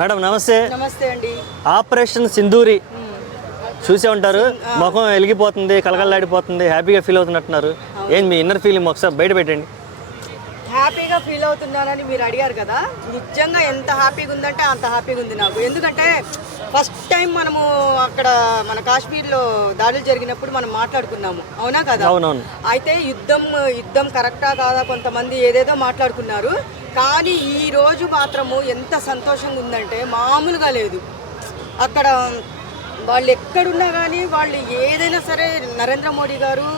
Madam నమస్తే. నమస్తే అండి. ఆపరేషన్ సింధూరి. చూసే ఉంటారు. ముఖం వెలిగిపోతుంది కలకలలాడిపోతుంది హ్యాపీగా ఫీల్ అవుతున్నట్టున్నారు. ఏం మీ ఇన్నర్ ఫీలింగ్ ఒకసారి బయట పెట్టండి. హ్యాపీగా ఫీల్ అవుతున్నానని మీరు అడిగారు కదా? నిజంగా ఎంత హ్యాపీగా ఉందంటే అంత హ్యాపీగా ఉంది నాకు. ఎందుకంటే ఫస్ట్ టైం మనము అక్కడ మన కాశ్మీర్లో దాడులు జరిగినప్పుడు మనం మాట్లాడుకున్నాము. అవునా కదా? అవునవును. అయితే యుద్ధం యుద్ధం కరెక్టా కాదా కొంతమంది ఏదేదో మాట్లాడుకున్నారు. కానీ ఈరోజు మాత్రము ఎంత సంతోషంగా ఉందంటే మామూలుగా లేదు. అక్కడ వాళ్ళు ఎక్కడున్నా కానీ వాళ్ళు ఏదైనా సరే నరేంద్ర మోడీ గారు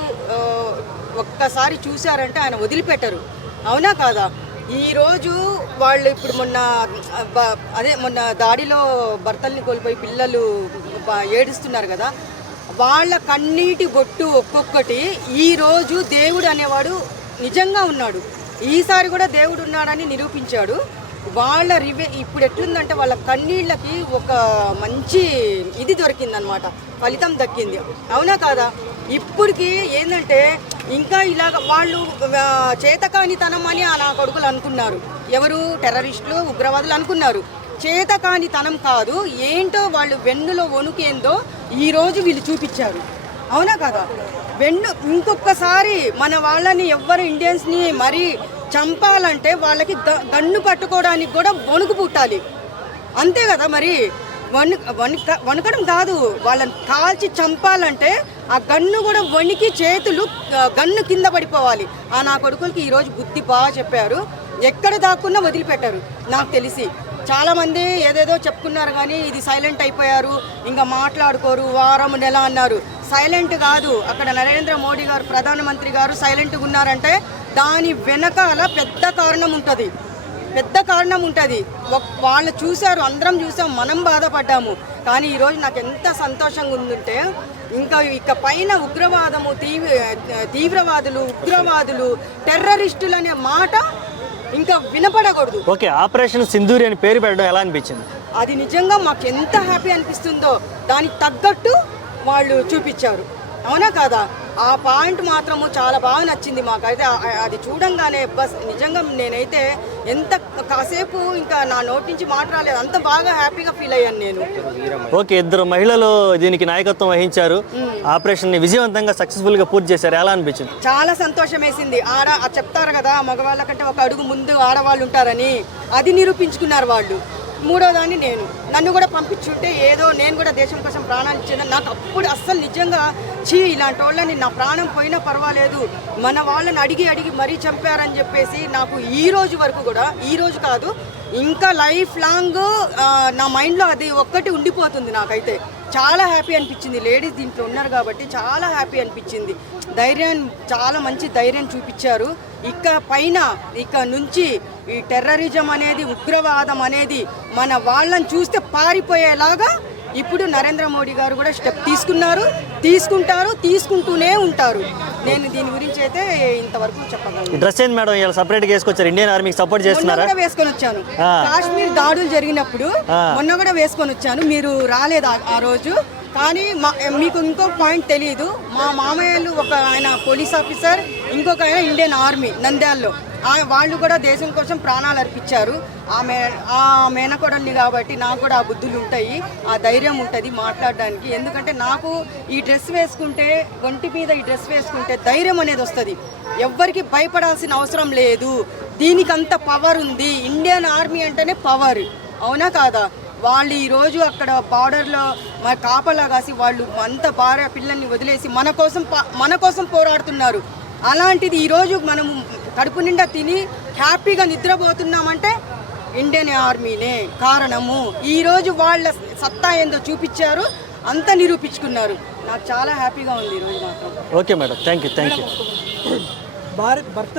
ఒక్కసారి చూశారంటే ఆయన వదిలిపెట్టరు. అవునా కాదా? ఈరోజు వాళ్ళు ఇప్పుడు మొన్న అదే మొన్న దాడిలో భర్తల్ని కోల్పోయి పిల్లలు ఏడుస్తున్నారు కదా? వాళ్ళ కన్నీటి బొట్టు ఒక్కొక్కటి ఈరోజు దేవుడు అనేవాడు నిజంగా ఉన్నాడు. ఈసారి కూడా దేవుడు ఉన్నాడని నిరూపించాడు. వాళ్ళ రివే ఇప్పుడు ఎట్లుందంటే వాళ్ళ కన్నీళ్ళకి ఒక మంచి ఇది దొరికిందనమాట ఫలితం దక్కింది. అవునా కాదా? ఇప్పటికి ఏంటంటే ఇంకా ఇలాగ వాళ్ళు చేతకానితనం అని ఆ నా కొడుకులు అనుకున్నారు. ఎవరు? టెర్రరిస్టులు ఉగ్రవాదులు అనుకున్నారు. చేతకానితనం కాదు ఏంటో వాళ్ళు వెన్నులో వణుకేందో ఈరోజు వీళ్ళు చూపించారు. అవునా కదా? వెన్ను ఇంకొకసారి మన వాళ్ళని ఎవ్వరు ఇండియన్స్ని మరీ చంపాలంటే వాళ్ళకి గ- గన్ను పట్టుకోవడానికి కూడా వణుకు పుట్టాలి. అంతే కదా మరి? వణు వణుక వణకడం కాదు. వాళ్ళని కాల్చి చంపాలంటే ఆ గన్ను కూడా వణికి చేతులు గన్ను కింద పడిపోవాలి. ఆ నా కొడుకులకి ఈరోజు బుద్ధి బాగా చెప్పారు. ఎక్కడ దాక్కున్నా వదిలిపెట్టారు. నాకు తెలిసి. చాలామంది ఏదేదో చెప్పుకున్నారు కానీ ఇది సైలెంట్ అయిపోయారు. ఇంకా మాట్లాడుకోరు. వారం నెల అన్నారు. సైలెంట్ కాదు. అక్కడ నరేంద్ర మోడీ గారు ప్రధానమంత్రి గారు సైలెంట్గా ఉన్నారంటే దాని వెనకాల పెద్ద కారణం ఉంటుంది. పెద్ద కారణం ఉంటుంది. వాళ్ళు చూశారు అందరం చూసాం మనం బాధపడ్డాము. కానీ ఈరోజు నాకు ఎంత సంతోషంగా ఉందంటే ఇంకా ఇక పైన ఉగ్రవాదము తీవ్ర తీవ్రవాదులు ఉగ్రవాదులు టెర్రరిస్టులు అనే మాట ఇంకా వినపడకూడదు. ఓకే ఆపరేషన్ సింధూరి అని పేరు పెట్టడం ఎలా అనిపించింది? అది నిజంగా మాకు ఎంత హ్యాపీ అనిపిస్తుందో దానికి తగ్గట్టు వాళ్ళు చూపించారు. అవునా కాదా? ఆ పాయింట్ మాత్రము చాలా బాగా నచ్చింది మాకైతే. అది చూడంగానే బస్ నిజంగా నేనైతే ఎంత కాసేపు ఇంకా నా నోటి నుంచి మాట రాలేదు. అంత బాగా హ్యాపీగా ఫీల్ అయ్యాను నేను. ఓకే ఇద్దరు మహిళలు దీనికి నాయకత్వం వహించారు. ఆపరేషన్ని విజయవంతంగా సక్సెస్ఫుల్గా పూర్తి చేశారు. ఎలా అనిపించింది? చాలా సంతోషం వేసింది ఆడ చెప్తారు కదా మగవాళ్ళ కంటే ఒక అడుగు ముందు ఆడవాళ్ళు ఉంటారని. అది నిరూపించుకున్నారు వాళ్ళు. మూడో దాన్ని నేను. నన్ను కూడా పంపించుంటే ఏదో నేను కూడా దేశం కోసం ప్రాణాలు ఇచ్చాను నాకు అప్పుడు అస్సలు నిజంగా చీ ఇలాంటి వాళ్ళని నా ప్రాణం పోయినా పర్వాలేదు. మన వాళ్ళని అడిగి అడిగి మరీ చంపారని చెప్పేసి నాకు ఈ రోజు వరకు కూడా ఈ రోజు కాదు ఇంకా లైఫ్ లాంగ్ నా మైండ్లో అది ఒక్కటి ఉండిపోతుంది నాకైతే. చాలా హ్యాపీ అనిపించింది. లేడీస్ దీంట్లో ఉన్నారు కాబట్టి చాలా హ్యాపీ అనిపించింది. ధైర్యం చాలా మంచి ధైర్యం చూపించారు. ఇక పైన ఇక నుంచి ఈ టెర్రరిజం అనేది ఉగ్రవాదం అనేది మన వాళ్ళని చూస్తే పారిపోయేలాగా ఇప్పుడు నరేంద్ర మోడీ గారు కూడా స్టెప్ తీసుకున్నారు తీసుకుంటారు తీసుకుంటూనే ఉంటారు. నేను దీని గురించి అయితే ఇంతవరకు చెప్పగలను. డ్రెస్ ఏంది మేడం ఇలా సపరేట్గా వేసుకొచ్చారు. ఇండియన్ ఆర్మీకి సపోర్ట్ చేస్తున్నారా? కూడా వేసుకొని వచ్చాను. కాశ్మీర్ దాడులు జరిగినప్పుడు. మొన్న కూడా వేసుకొని వచ్చాను. మీరు రాలేదు ఆ రోజు. కానీ మా మీకు ఇంకో పాయింట్ తెలియదు మా మామయ్యలు ఒక ఆయన పోలీస్ ఆఫీసర్ ఇంకొక ఆయన ఇండియన్ ఆర్మీ నంద్యాల్లో. వాళ్ళు కూడా దేశం కోసం ప్రాణాలు అర్పించారు. ఆమె ఆ మేనకోడల్ని కాబట్టి నాకు కూడా ఆ బుద్ధులు ఉంటాయి ఆ ధైర్యం ఉంటుంది మాట్లాడడానికి. ఎందుకంటే నాకు ఈ డ్రెస్ వేసుకుంటే ఒంటి మీద ఈ డ్రెస్ వేసుకుంటే ధైర్యం అనేది వస్తుంది. ఎవ్వరికి భయపడాల్సిన అవసరం లేదు. దీనికంత పవర్ ఉంది. ఇండియన్ ఆర్మీ అంటేనే పవర్. అవునా కాదా? వాళ్ళు ఈరోజు అక్కడ బార్డర్లో మన కాపలా కాసి వాళ్ళు అంత భార్య పిల్లల్ని వదిలేసి మన కోసం ప- మన కోసం పోరాడుతున్నారు. అలాంటిది ఈరోజు మనం కడుపు నిండా తిని హ్యాపీగా నిద్రపోతున్నామంటే ఇండియన్ ఆర్మీనే కారణము. ఈరోజు వాళ్ళ సత్తా ఏందో చూపించారు అంత నిరూపించుకున్నారు. నాకు చాలా హ్యాపీగా ఉంది ఈరోజు మాత్రం. Okay madam thank you thank you Bharat భర్త